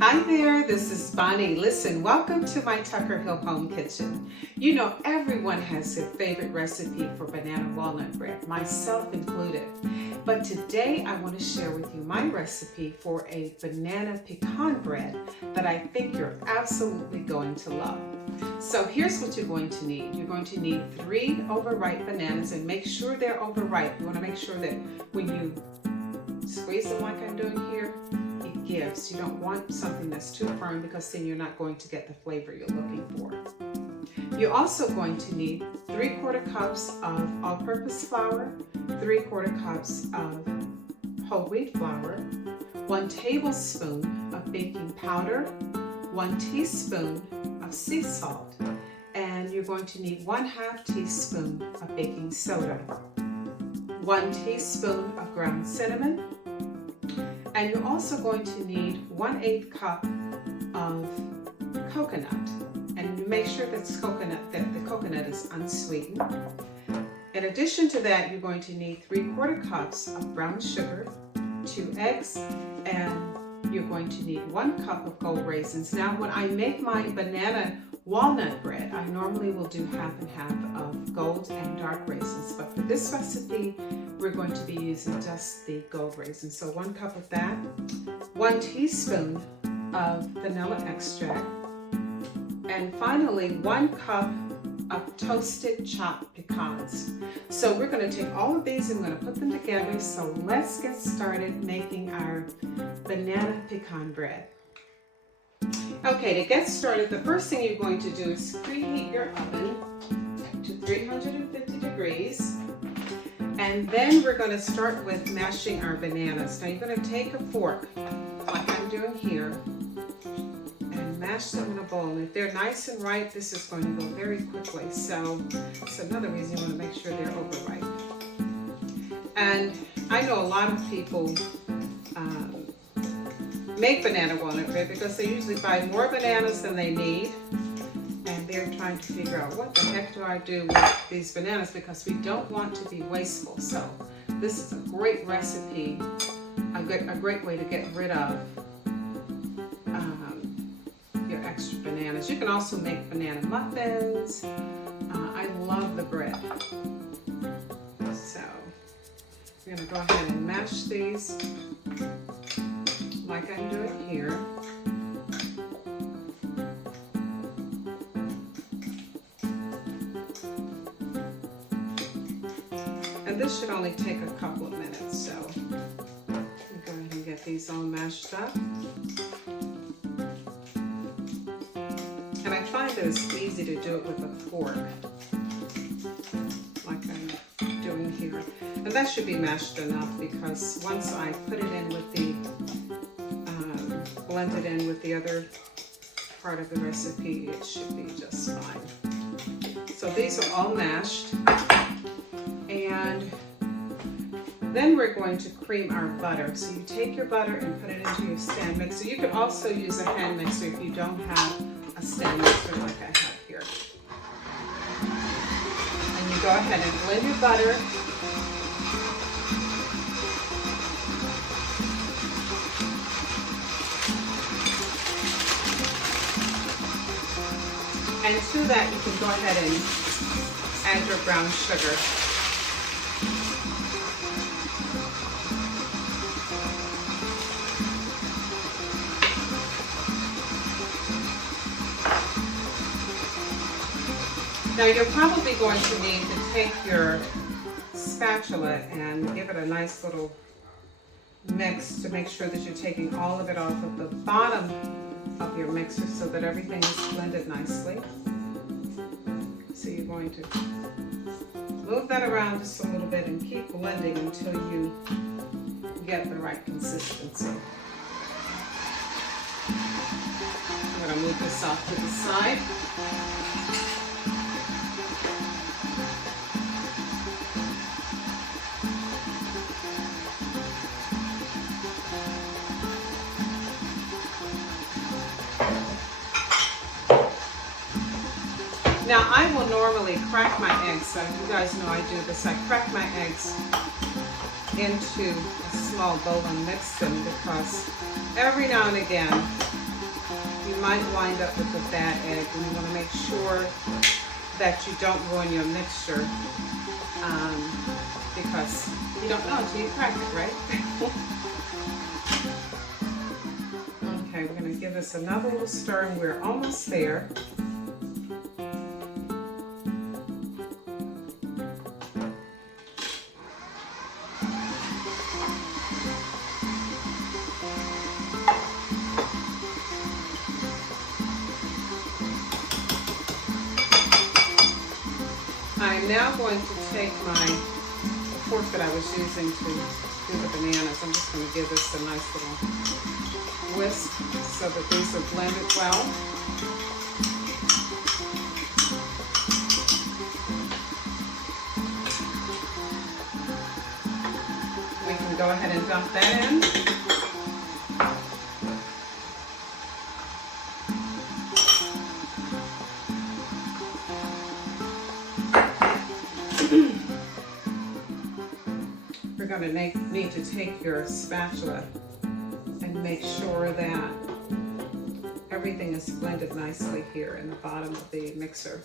Hi there, this is Bonnie. Listen, welcome to my Tucker Hill Home Kitchen. You know, everyone has their favorite recipe for banana walnut bread, myself included. But today I want to share with you my recipe for a banana pecan bread that I think you're absolutely going to love. So here's what you're going to need. You're going to need 3 overripe bananas, and make sure they're overripe. You want to make sure that when you squeeze them like I'm doing here, it gives. You don't want something that's too firm because then you're not going to get the flavor you're looking for. You're also going to need 3/4 cups of all-purpose flour, 3/4 cups of whole wheat flour, 1 tablespoon of baking powder, 1 teaspoon of sea salt, and you're going to need 1/2 teaspoon of baking soda, 1 teaspoon of ground cinnamon, and you're also going to need 1/8 cup of coconut, and you make sure that the coconut is unsweetened. In addition to that, you're going to need 3/4 cups of brown sugar, 2 eggs, and you're going to need 1 cup of gold raisins. Now, when I make my banana walnut bread, I normally will do half and half of gold and dark raisins, but for this recipe, we're going to be using just the gold raisins. So 1 cup of that, 1 teaspoon of vanilla extract, and finally 1 cup of toasted chopped pecans. So we're going to take all of these and we're going to put them together. So let's get started making our banana pecan bread. Okay, to get started, the first thing you're going to do is preheat your oven to 350 degrees. And then we're going to start with mashing our bananas. Now you're going to take a fork, like I'm doing here, and mash them in a bowl. And if they're nice and ripe, this is going to go very quickly. So it's another reason you want to make sure they're overripe. And I know a lot of people make banana walnut bread because they usually buy more bananas than they need. And they're trying to figure out, what the heck do I do with these bananas, because we don't want to be wasteful. So this is a great recipe, a great way to get rid of your extra bananas. You can also make banana muffins. I love the bread. So we're going to go ahead and mash these like I'm doing here. And this should only take a couple of minutes, so I'm go ahead and get these all mashed up. And I find that it's easy to do it with a fork, like I'm doing here. And that should be mashed enough, because once I put it in with the, blend it in with the other part of the recipe, it should be just fine. So these are all mashed. And then we're going to cream our butter. So you take your butter and put it into your stand mixer. You can also use a hand mixer if you don't have a stand mixer like I have here. And you go ahead and blend your butter. And to that, you can go ahead and add your brown sugar. Now you're probably going to need to take your spatula and give it a nice little mix to make sure that you're taking all of it off of the bottom of your mixer so that everything is blended nicely. So you're going to move that around just a little bit and keep blending until you get the right consistency. I'm going to move this off to the side. Now I will normally crack my eggs, so you guys know I do this. I crack my eggs into a small bowl and mix them, because every now and again might wind up with a bad egg, and you want to make sure that you don't ruin your mixture because you don't know until you crack it, right? Okay, we're going to give this another little stir, and we're almost there. I'm now going to take my fork that I was using to do the bananas. I'm just going to give this a nice little whisk so that these are blended well. We can go ahead and dump that in. You're going to need to take your spatula and make sure that everything is blended nicely here in the bottom of the mixer.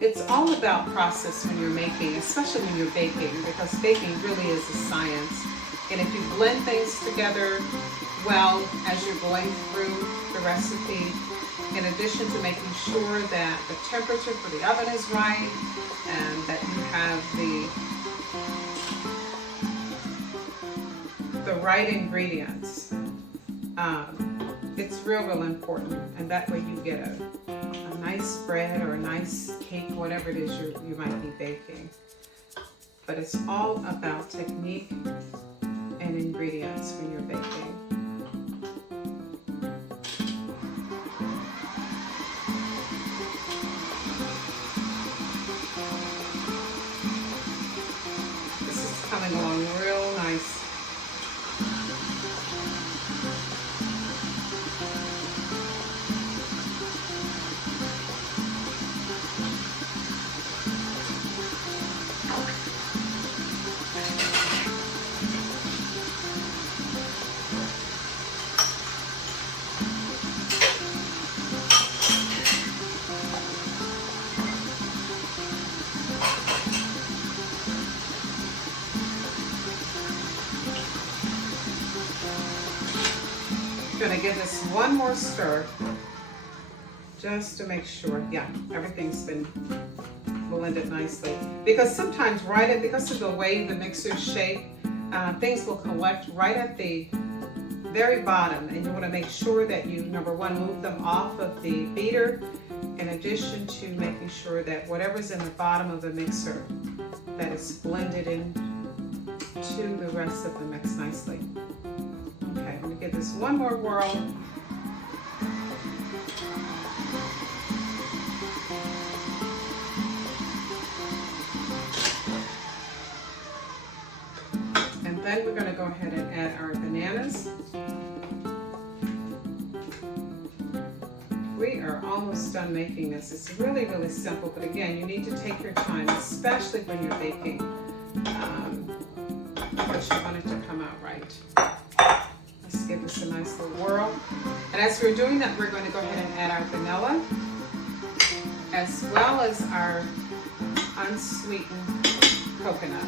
It's all about process when you're making, especially when you're baking, because baking really is a science. And if you blend things together well as you're going through the recipe, in addition to making sure that the temperature for the oven is right and that you have the right ingredients, it's real important, and that way you get a nice bread or a nice cake, whatever it is you might be baking. But it's all about technique and ingredients when you're baking. Coming along real nice. Going to give this one more stir just to make sure, yeah, everything's been blended nicely. Because sometimes because of the way the mixer's shaped, things will collect right at the very bottom, and you want to make sure that you, number one, move them off of the beater, in addition to making sure that whatever's in the bottom of the mixer, that is blended in to the rest of the mix nicely. Okay, I'm going to give this one more whirl. And then we're going to go ahead and add our bananas. We are almost done making this. It's really, really simple, but again, you need to take your time, especially when you're baking, because you want it to come out right. Let's give this a nice little whirl. And as we're doing that, we're going to go ahead and add our vanilla, as well as our unsweetened coconut.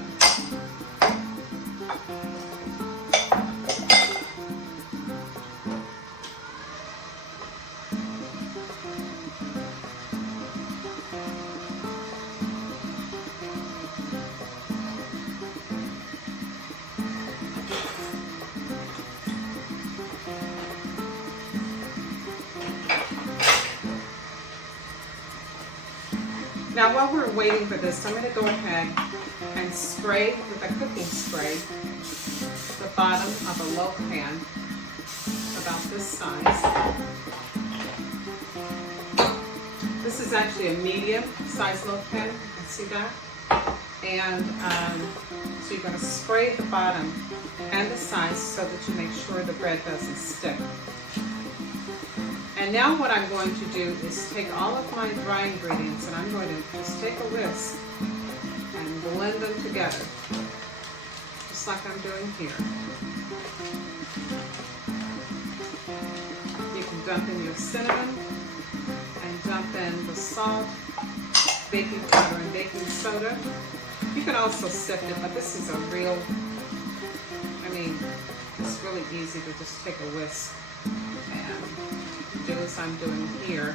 Now while we're waiting for this, I'm going to go ahead and spray with a cooking spray the bottom of a loaf pan about this size. This is actually a medium size loaf pan, you can see that. And so you're going to spray the bottom and the sides so that you make sure the bread doesn't stick. And now what I'm going to do is take all of my dry ingredients and I'm going to just take a whisk and blend them together, just like I'm doing here. dump in your cinnamon and dump in the salt, baking powder, and baking soda. You can also sift it, but this is a real, it's really easy to just take a whisk and do as I'm doing here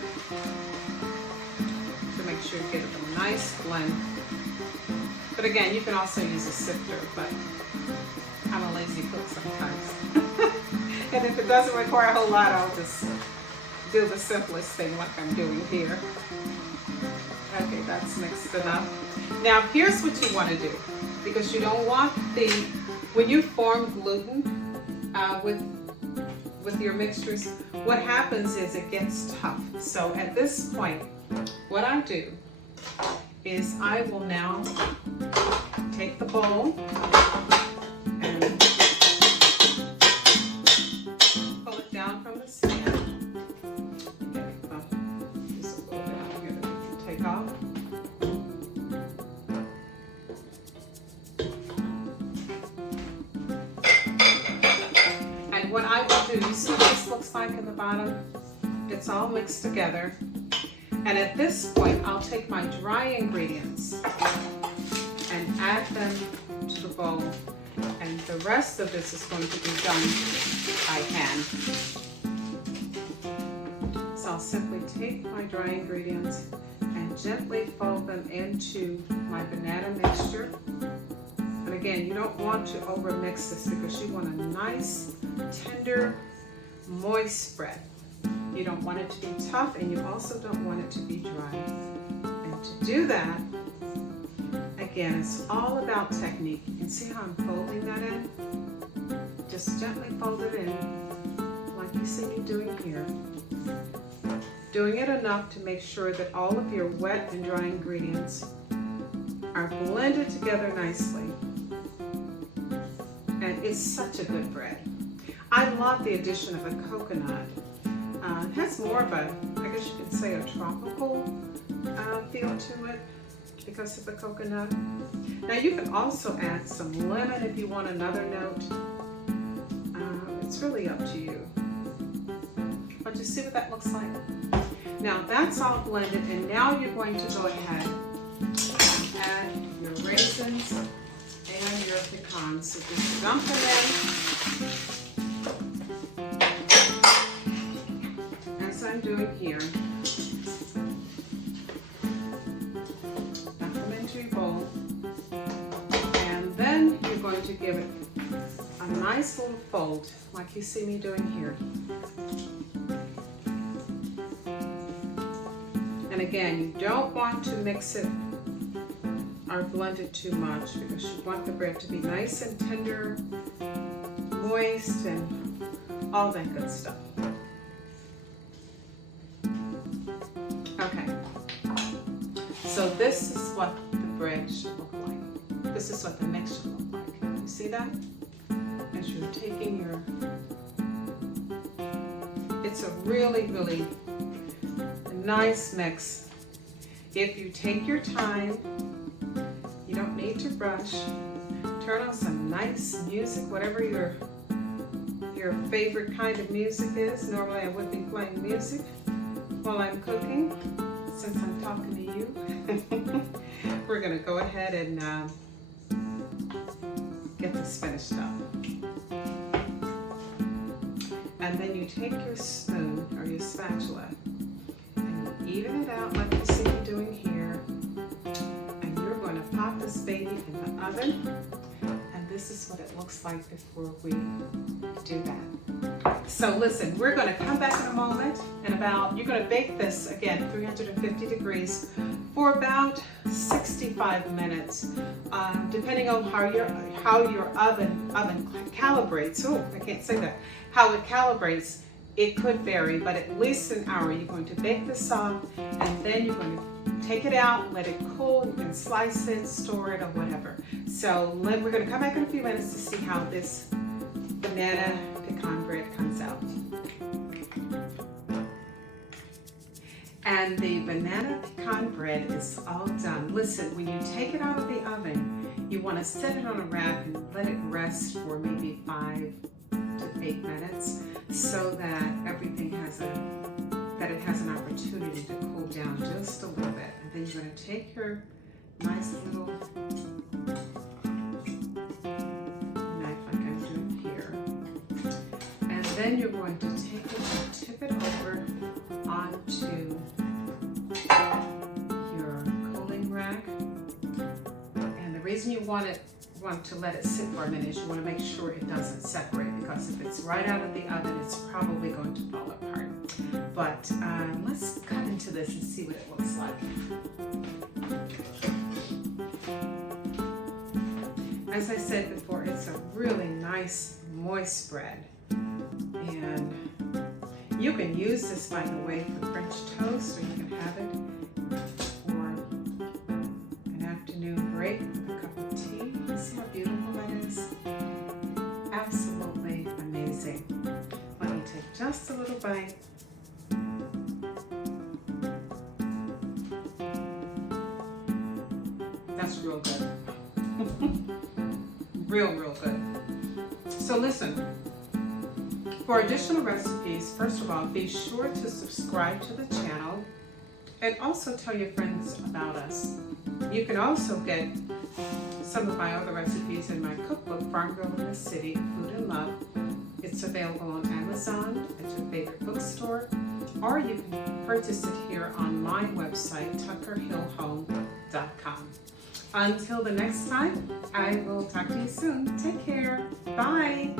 to make sure you get a nice blend. But again, you can also use a sifter, but I'm a lazy cook sometimes. And if it doesn't require a whole lot, I'll just do the simplest thing like I'm doing here. Okay, that's mixed enough. Now here's what you want to do, because you don't want when you form gluten with your mixtures, what happens is it gets tough. So at this point, what I do is I will now take the bowl and pull it down from the stand. Okay, just a little bit out here that you can take off. And what I will do, you see what this looks like in the bottom? It's all mixed together. And at this point, I'll take my dry ingredients and add them to the bowl. And the rest of this is going to be done by hand. So I'll simply take my dry ingredients and gently fold them into my banana mixture. And again, you don't want to overmix this because you want a nice, tender, moist bread. You don't want it to be tough, and you also don't want it to be dry. And to do that, again, it's all about technique. You can see how I'm folding that in. Just gently fold it in, like you see me doing here. Doing it enough to make sure that all of your wet and dry ingredients are blended together nicely. And it's such a good bread. I love the addition of a coconut. It has more of a, I guess you could say, a tropical feel to it because of the coconut. Now you can also add some lemon if you want another note. It's really up to you. But you see what that looks like? Now that's all blended, and now you're going to go ahead and add your raisins and your pecans. So just dump them in. I'm doing here. Dump them into your bowl, and then you're going to give it a nice little fold like you see me doing here. And again, you don't want to mix it or blend it too much because you want the bread to be nice and tender, moist, and all that good stuff. Okay, so this is what the bread should look like. This is what the mix should look like. You see that? As you're taking your, it's a really, really nice mix. If you take your time, you don't need to rush. Turn on some nice music, whatever your favorite kind of music is. Normally I would be playing music while I'm cooking. Since I'm talking to you, we're gonna go ahead and get this finished up. And then you take your spoon or your spatula and you even it out like you see me doing here. And you're going to pop this baby in the oven. And this is what it looks like before we do that. So listen, we're going to come back in a moment, and you're going to bake this again 350 degrees for about 65 minutes, depending on how your oven calibrates. Oh, I can't say that. How it calibrates, it could vary, but at least an hour. You're going to bake this off, and then you're going to take it out, let it cool. You can slice it, store it, or whatever. So we're going to come back in a few minutes to see how this banana pecan bread comes out. And the banana pecan bread is all done. Listen, when you take it out of the oven, you want to set it on a rack and let it rest for maybe 5 to 8 minutes so that everything has it has an opportunity to cool down just a little bit. And then you're going to take your nice little knife like I'm doing here, and then you're going to take it and tip it over onto your cooling rack. And the reason you want to let it sit for a minute is you want to make sure it doesn't separate, because if it's right out of the oven, it's probably going to fall apart. But let's cut into this and see what it looks like. As I said before, it's a really nice moist bread, and you can use this, by the way, for French toast, or you can have it for an afternoon break with a cup of tea. See how beautiful that is? Absolutely amazing. Let me take just a little bite. That's real good. Real good. So listen, for additional recipes, first of all, be sure to subscribe to the channel and also tell your friends about us. You can also get some of my other recipes in my cookbook, Farm Girl in the City, Food and Love. It's available on Amazon, at your favorite bookstore, or you can purchase it here on my website, tuckerhillhome.com. Until the next time, I will talk to you soon. Take care. Bye.